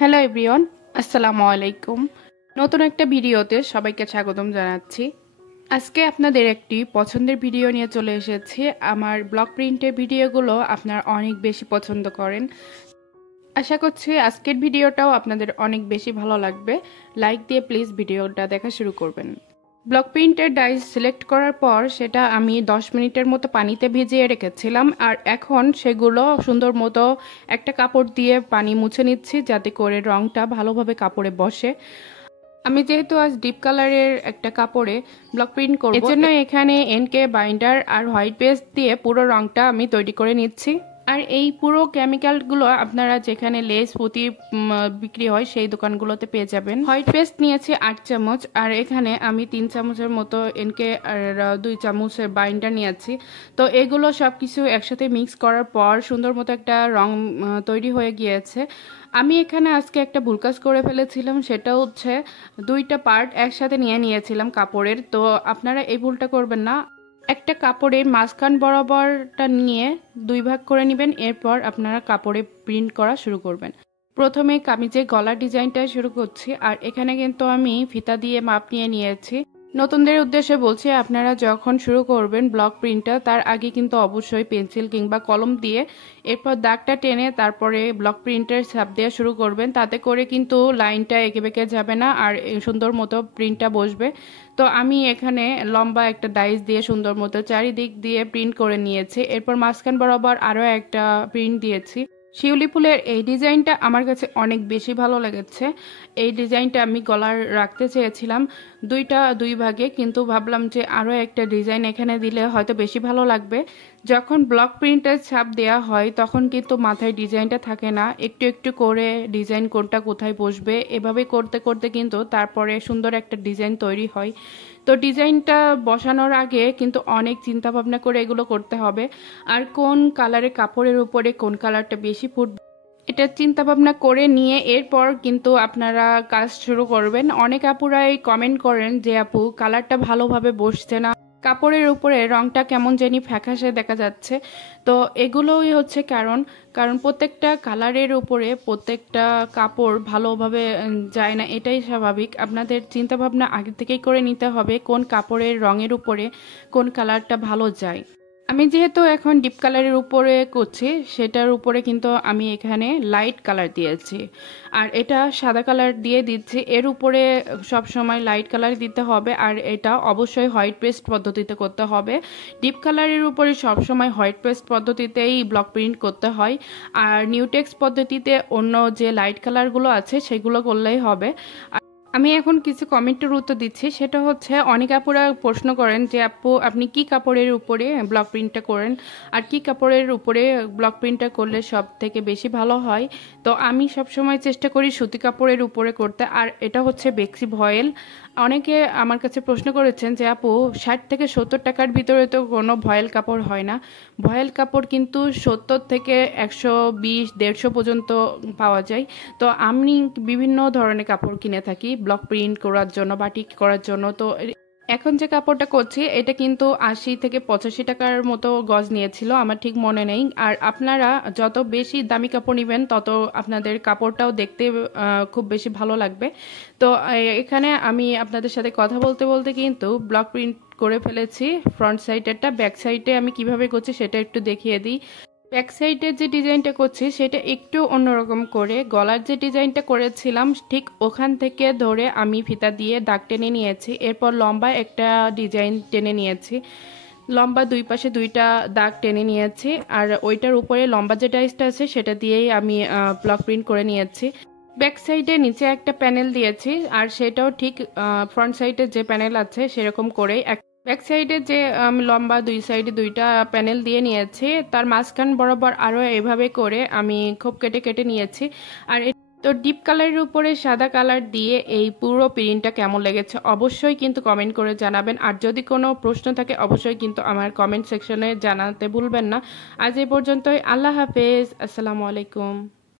Hello everyone, আসসালামু আলাইকুম। নতুন একটা ভিডিওতে সবাইকে স্বাগতম জানাচ্ছি। আজকে আপনাদের একটি পছন্দের ভিডিও নিয়ে চলে এসেছি। আমার ব্লক প্রিন্টের ভিডিওগুলো আপনারা অনেক বেশি পছন্দ করেন। আশা করছি আজকের ভিডিওটাও আপনাদের অনেক বেশি ভালো লাগবে। লাইক দিয়ে প্লিজ ভিডিওটা দেখা শুরু করবেন। ব্লক প্রিন্টের ডাইস সিলেক্ট করার পর সেটা আমি 10 মিনিটের মতো পানিতে ভিজিয়ে রেখেছিলাম, আর এখন সেগুলো সুন্দর মতো একটা কাপড় দিয়ে পানি মুছে নিচ্ছি যাতে করে রংটা ভালোভাবে কাপড়ে বসে। আমি যেহেতু আজ ডিপ কালারের একটা কাপড়ে ব্লক প্রিন্ট করব, এজন্য এখানে এনকে বাইন্ডার আর হোয়াইট পেস্ট দিয়ে পুরো রংটা আমি তৈরি করে নিচ্ছি। আর এই পুরো কেমিক্যালগুলো আপনারা যেখানে লেস পুঁতি বিক্রি হয় সেই দোকানগুলোতে পেয়ে যাবেন। হোয়াইট পেস্ট নিয়েছি 8 চামচ, আর এখানে আমি 3 চামচের মতো এনকে আর 2 চামচের বাইন্ডার নিয়েছি। তো এগুলো সব কিছু একসাথে মিক্স করার পর সুন্দর মতো একটা রং তৈরি হয়ে গিয়েছে। আমি এখানে আজকে একটা ভুল কাজ করে ফেলেছিলাম, সেটা হচ্ছে 2টা পার্ট একসাথে নিয়ে নিয়েছিলাম কাপড়ের। তো আপনারা এই ভুলটা করবেন না। একটা কাপড়ের মাঝখান বরাবরটা নিয়ে 2 ভাগ করে নেবেন, এরপর আপনারা কাপড়ে প্রিন্ট করা শুরু করবেন। প্রথমে কামিজের গলার ডিজাইনটা শুরু করছি, আর এখানে কিন্তু আমি ফিতা দিয়ে মাপ নিয়ে নিয়েছি। নতুনদের উদ্দেশ্যে বলছি, আপনারা যখন শুরু করবেন ব্লক প্রিন্টটা তার আগে কিন্তু অবশ্যই পেন্সিল কিংবা কলম দিয়ে এরপর দাগটা টেনে তারপরে ব্লক প্রিন্টের ছাপ দেওয়া শুরু করবেন। তাতে করে কিন্তু লাইনটা এঁকে বেঁকে যাবে না, আর সুন্দর মতো প্রিন্টটা বসবে। তো আমি এখানে লম্বা একটা ডাইস দিয়ে সুন্দর মতো চারিদিক দিয়ে প্রিন্ট করে নিয়েছি। এরপর মাঝখান বরাবর আরও একটা প্রিন্ট দিয়েছি। শিউলি ফুলের এই ডিজাইনটা আমার কাছে অনেক বেশি ভালো লেগেছে। এই ডিজাইনটা আমি গলার রাখতে চেয়েছিলাম 2 ভাগে, কিন্তু ভাবলাম যে আরও একটা ডিজাইন এখানে দিলে হয়তো বেশি ভালো লাগবে। যখন ব্লক প্রিন্টের ছাপ দেওয়া হয় তখন কিন্তু মাথায় ডিজাইনটা থাকে না, একটু একটু করে ডিজাইন কোনটা কোথায় বসবে এভাবে করতে করতে কিন্তু তারপরে সুন্দর একটা ডিজাইন তৈরি হয়। তো ডিজাইনটা বসানোর আগে কিন্তু অনেক চিন্তা ভাবনা করে এগুলো করতে হবে, আর কোন কালারের কাপড়ের উপরে কোন কালারটা বেশি ফুটবে এটা চিন্তা ভাবনা করে নিয়ে এরপর কিন্তু আপনারা কাজ শুরু করবেন। অনেক আপুরাই কমেন্ট করেন যে আপু কালারটা ভালোভাবে বসছে না, কাপড়ের উপরে রংটা কেমন জানি ফ্যাকাশে দেখা যাচ্ছে। তো এগুলোই হচ্ছে কারণ প্রত্যেকটা কালারের উপরে প্রত্যেকটা কাপড় ভালোভাবে যায় না, এটাই স্বাভাবিক। আপনাদের চিন্তা ভাবনা আগে থেকেই করে নিতে হবে কোন কাপড়ের রঙের উপরে কোন কালারটা ভালো যায়। আমি যেহেতু এখন ডিপ কালারের উপরে করছি সেটার উপরে কিন্তু আমি এখানে লাইট কালার দিয়েছি, আর এটা সাদা কালার দিয়ে দিচ্ছি। এর উপরে সব সময় লাইট কালার দিতে হবে, আর এটা অবশ্যই হোয়াইট পেস্ট পদ্ধতিতে করতে হবে। ডিপ কালারের উপরে সব সময় হোয়াইট পেস্ট পদ্ধতিতেই ব্লক প্রিন্ট করতে হয়, আর নিউটেক্স পদ্ধতিতে অন্য যে লাইট কালারগুলো আছে সেগুলো করলেই হবে। আমি এখন কিছু কমেন্টের উত্তর দিচ্ছি, সেটা হচ্ছে অনেক আপুরা প্রশ্ন করেন যে আপু আপনি কি কাপড়ের উপরে ব্লক প্রিন্টটা করেন, আর কি কাপড়ের উপরে ব্লক প্রিন্টটা করলে সব থেকে বেশি ভালো হয়। তো আমি সব সময় চেষ্টা করি সুতি কাপড়ের উপরে করতে, আর এটা হচ্ছে বেক্সি ভয়েল। অনেকে আমার কাছে প্রশ্ন করেছেন যে আপু 60 থেকে 70 টাকার ভিতরে তো কোনো ভয়েল কাপড় হয় না। ভয়েল কাপড় কিন্তু 70 থেকে 120 150 পর্যন্ত পাওয়া যায়। তো আমি বিভিন্ন ধরনের কাপড় কিনে থাকি ব্লক প্রিন্ট করার জন্য, বাটিক করার জন্য। তো এখন যে কাপড়টা করছি এটা কিন্তু 80 থেকে 85 টাকার মতো গজ নিয়েছিল, আমার ঠিক মনে নেই। আর আপনারা যত বেশি দামি কাপড় নেবেন তত আপনাদের কাপড়টাও দেখতে খুব বেশি ভালো লাগবে। তো এখানে আমি আপনাদের সাথে কথা বলতে বলতে কিন্তু ব্লক প্রিন্ট করে ফেলেছি ফ্রন্ট সাইডেরটা। ব্যাক সাইডে আমি কিভাবে করছি সেটা একটু দেখিয়ে দিই। ব্যাক সাইডের যে ডিজাইনটা করছি সেটা একটু অন্যরকম করে, গলার যে ডিজাইনটা করেছিলাম ঠিক ওখান থেকে ধরে আমি ফিতা দিয়ে দাগ টেনে নিয়েছি। এরপর লম্বা একটা ডিজাইন টেনে নিয়েছি, লম্বা 2 পাশে 2টা দাগ টেনে নিয়েছি, আর ওইটার উপরে লম্বা যে ডাইসটা আছে সেটা দিয়েই আমি ব্লক প্রিন্ট করে নিয়েছি। ব্যাক সাইডে নিচে একটা প্যানেল দিয়েছি, আর সেটাও ঠিক ফ্রন্ট সাইডে যে প্যানেল আছে সেরকম করেই ব্যাক সাইডে যে লম্বা 2 সাইডে 2টা প্যানেল দিয়ে নিয়েছি, তার মাঝখান বরাবর আরও এভাবে করে আমি খুব কেটে কেটে নিয়েছি। আর তো ডিপ কালারের উপরে সাদা কালার দিয়ে এই পুরো প্রিন্টটা কেমন লেগেছে অবশ্যই কিন্তু কমেন্ট করে জানাবেন। আর যদি কোনো প্রশ্ন থাকে অবশ্যই কিন্তু আমার কমেন্ট সেকশনে জানাতে ভুলবেন না। আজ এই পর্যন্তই, আল্লাহ হাফেজ, আসসালামু আলাইকুম।